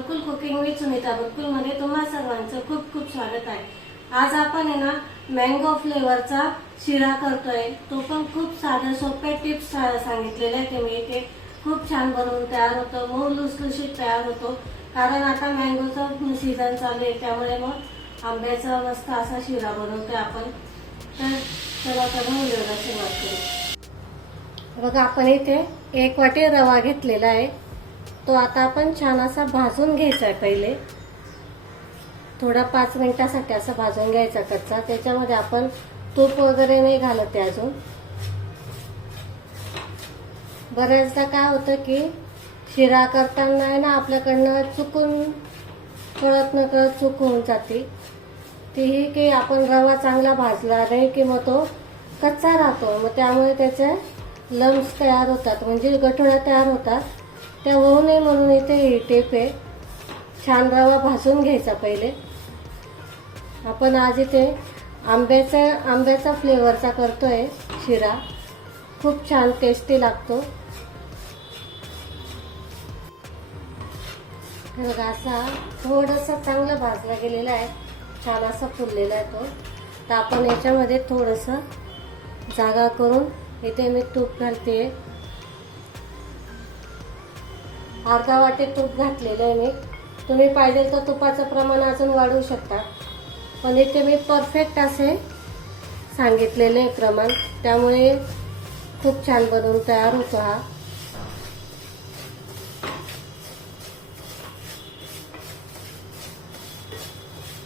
Bakul cooking with Sunita बकुलमध्ये तुम्हा सर्वांचं खूप खूप स्वागत आहे. आज आपण आहे ना मँगो फ्लेवरचा शिरा करतोय. तो पण खूप साध्या सोप्या टिप्स सांगितलेल्या की मी इथे. खूप छान बनवून तयार होतो. मऊ लुसलुशीत तयार होतो. कारण आता मँगोचा सीझन चालू आहे. त्यामुळे मग आंब्याचा मस्त असा शिरा बनवतोय आपण. तर चला आता बनवूया सुरुवात करू. बघा आपण इथे एक वाटी रवा घेतलेला आहे. तो आता आपण छान असा भाजून घ्यायचा आहे पहिले. थोडा पाच मिनिटासाठी असं भाजून घ्यायचा कच्चा. त्याच्यामध्ये आपण तूप वगैरे नाही घालत आहे अजून. बऱ्याचदा काय होतं की शिरा करताना आहे ना आपल्याकडनं चुकून कळत न कळत चूक होऊन जाते. तीही की आपण रवा चांगला भाजला नाही की मग तो कच्चा राहतो. मग त्यामुळे त्याचे लम्स तयार होतात म्हणजे गठोळ्या तयार होतात. त्या होऊ नये म्हणून इथे ही टेप आहे. छान रवा भाजून घ्यायचा पहिले. आपण आज इथे आंब्याचा आंब्याचा फ्लेवरचा करतोय शिरा. खूप छान टेस्टी लागतो. तर असा थोडासा चांगला भाजला गेलेला आहे. छान असा फुललेला आहे तो. तर आपण याच्यामध्ये थोडंसं जागा करून इथे मी तूप घालते अर्धा वाटे तूप घातलेलं आहे मी. तुम्ही पाहिजे तर तुपाचं प्रमाण अजून वाढवू शकता. पण इथे मी परफेक्ट असे सांगितलेले आहे प्रमाण. त्यामुळे खूप छान बनवून तयार होतो हा.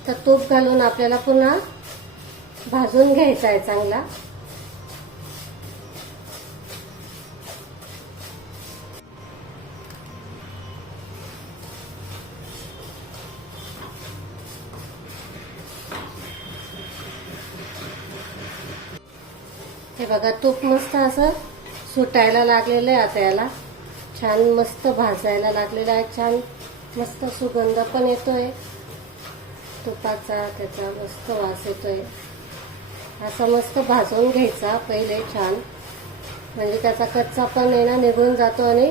तर तूप घालून आपल्याला पुन्हा भाजून घ्यायचा आहे चांगला. हे बघा तूप मस्त असं सुटायला लागलेलं आहे आता याला. छान मस्त भाजायला लागलेलं आहे छान मस्त सुगंध पण येतोय. तुपाचा त्याचा मस्त वास येतोय. असा मस्त भाजून घ्यायचा पहिले छान. म्हणजे त्याचा कच्चा पण आहे ना निघून जातो आणि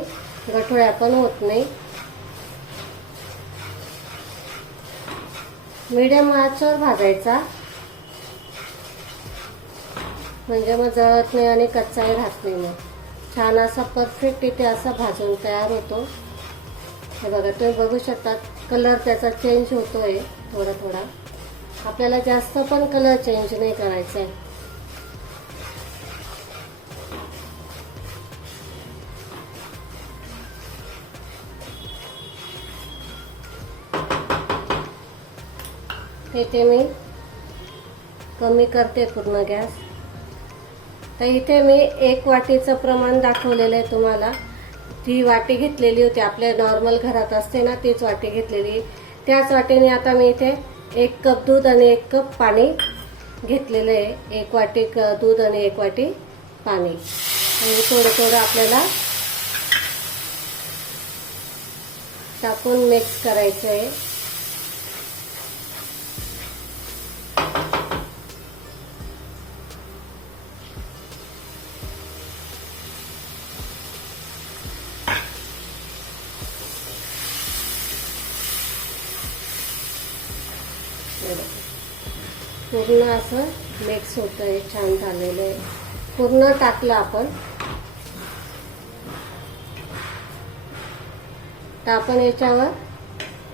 गठोळ्या पण होत नाही. मीडियम आचवर भाजायचा. म्हणजे मग जळत नाही आणि कच्चाही राहत नाही मग. छान असा परफेक्ट इथे असा भाजून तयार होतो. हे बघा तुम्ही बघू शकता कलर त्याचा चेंज होतोय थोडा थोडा. आपल्याला जास्त पण कलर चेंज नाही करायचा आहे तिथे मी कमी करते पूर्ण गॅस. तर इथे मी एक वाटीचं प्रमाण दाखवलेलं आहे तुम्हाला. ती वाटी घेतलेली होती आपल्या नॉर्मल घरात असते ना तीच वाटी घेतलेली त्याच वाटीने आता मी इथे एक कप दूध आणि एक कप पाणी घेतलेलं आहे. एक वाटी क दूध आणि एक वाटी पाणी. आणि थोडं थोडं आपल्याला टाकून मिक्स करायचं आहे. पूर्ण असं मिक्स होतं आहे छान झालेलं आहे. पूर्ण टाकलं आपण. तर आपण याच्यावर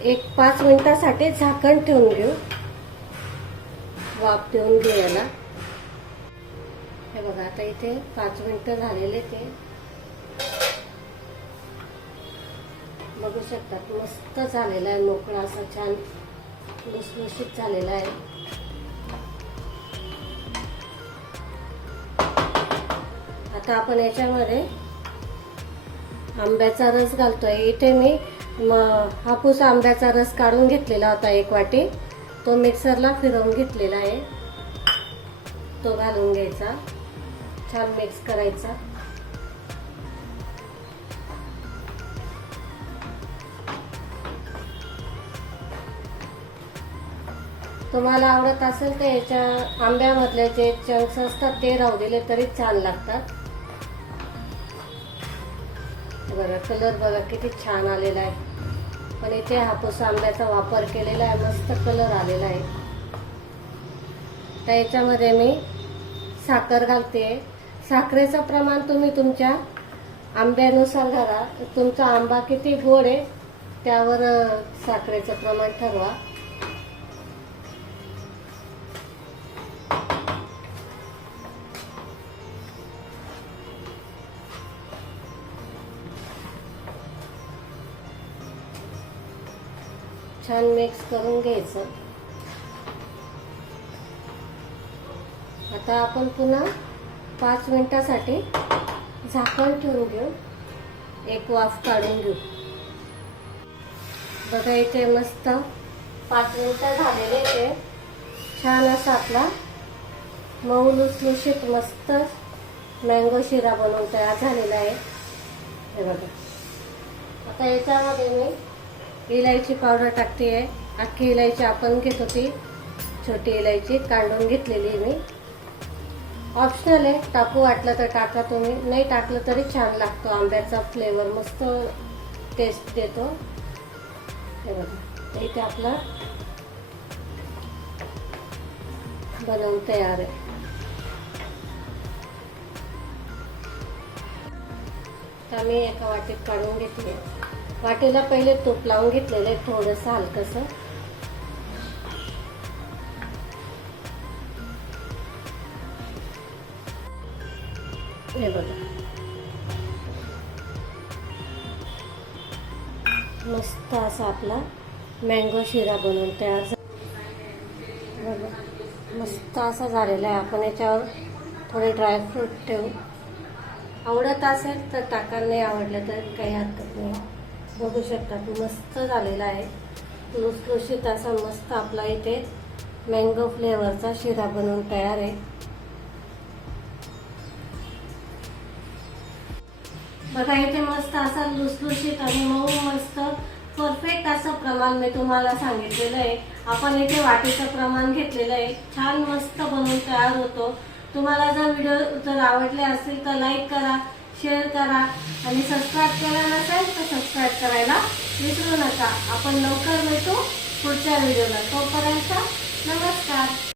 एक पाच मिनिटासाठी झाकण ठेवून घेऊ. वाफ ठेवून घेऊ याला. हे बघा आता इथे पाच मिनिटं झालेले ते. बघू शकतात मस्त झालेला आहे मोकळा असा छान. लुसलुशीत झालेला आहे. आता आपण याच्यामध्ये आंब्याचा रस घालतोय. इथे मी हापूस आंब्याचा रस काढून घेतलेला होता एक वाटी. तो मिक्सरला फिरवून घेतलेला आहे. तो घालून घ्यायचा. छान मिक्स करायचा. तुम्हाला आवडत असेल तर याच्या आंब्यामधले जे चंक्स असतात ते राहू दिले तरी छान लागतात. बघा कलर बघा किती छान आलेला आहे. पण इथे हापूस आंब्याचा वापर केलेला आहे मस्त कलर आलेला आहे. तर याच्यामध्ये मी साखर घालते. साखरेचं प्रमाण तुम्ही तुमच्या आंब्यानुसार घाला. तुमचा आंबा किती गोड आहे त्यावर साखरेचं प्रमाण ठरवा. छान मिक्स करून घ्यायचं. आता आपण पुन्हा पाच मिनिटासाठी झाकण ठेवून घेऊ. एक वाफ काढून घेऊ. बघा इथे मस्त पाच मिनिटं झालेले ते छान असा आपला मऊ लुसलुशीत मस्त मँगो शिरा बनवून तयार झालेला आहे. हे बघा. आता याच्यामध्ये मी इलायची पावडर टाकते आहे अख्खी इलायची आपण घेत होती. छोटी इलायची काढून घेतलेली आहे मी. ऑप्शनल आहे. टाकू वाटलं तर टाका तुम्ही. नाही टाकलं तरी छान लागतो. आंब्याचा फ्लेवर मस्त टेस्ट देतो. हे बघा. इथे आपलं बनवून तयार आहे तर मी एका वाटीत काढून घेतली वाटेला पहिले तूप लावून घेतलेलं आहे थोडंसं हलकंसं. हे बघा. मस्त असा आपला मँगो शिरा बनवून तयार झाला. मस्त असा झालेला आहे. आपण याच्यावर थोडे ड्रायफ्रूट ठेवू. आवडत असेल तर टाकायला नाही आवडलं तर काही हरकत नाही. बघू शकता मस्त झालेला आहे. लुसलुशीत असा मस्त आपला इथे मँगो फ्लेवरचा शिरा बनवून तयार आहे. बघा इथे मस्त असा लुसलुशीत आणि मऊ मस्त परफेक्ट असं प्रमाण मी तुम्हाला सांगितलेलं आहे. आपण इथे वाटीचं प्रमाण घेतलेलं आहे. छान मस्त बनवून तयार होतो. तुम्हाला जर व्हिडिओ जर आवडले असेल तर लाईक करा. शेअर करा आणि सबस्क्राईब केला नसेल तर सबस्क्राईब करायला विसरू नका. आपण लवकर भेटू पुढच्या व्हिडिओला तोपर्यंत नमस्कार.